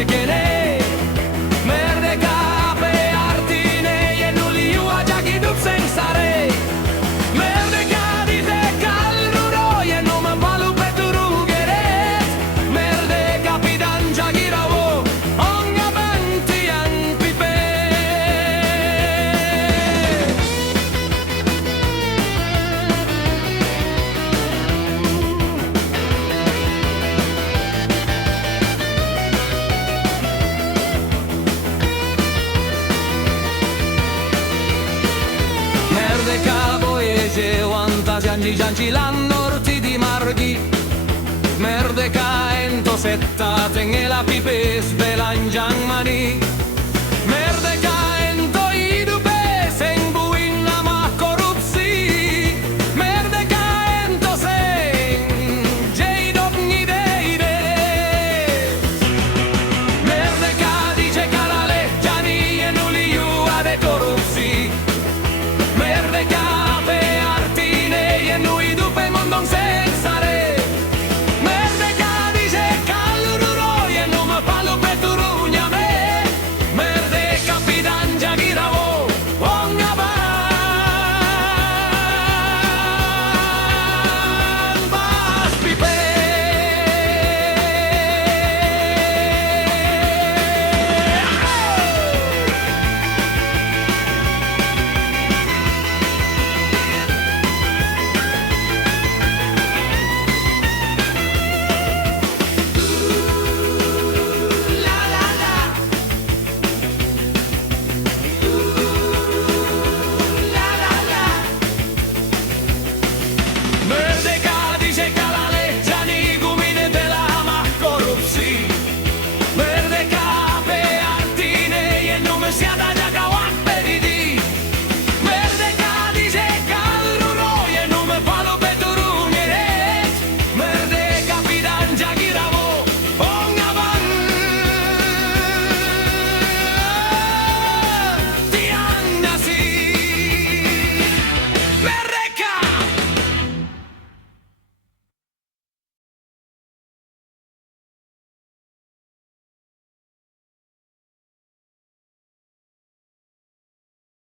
se che ne merde cape artine e non li ua già chi tu senza re merde cadite calruro e non me valu per tu rughere merde capitan già chi ravo ogni avanti an pipe merde cavo e se quanta giangi giangi l'annorti di marghi merde caento setta tenga la pipe svelangian mani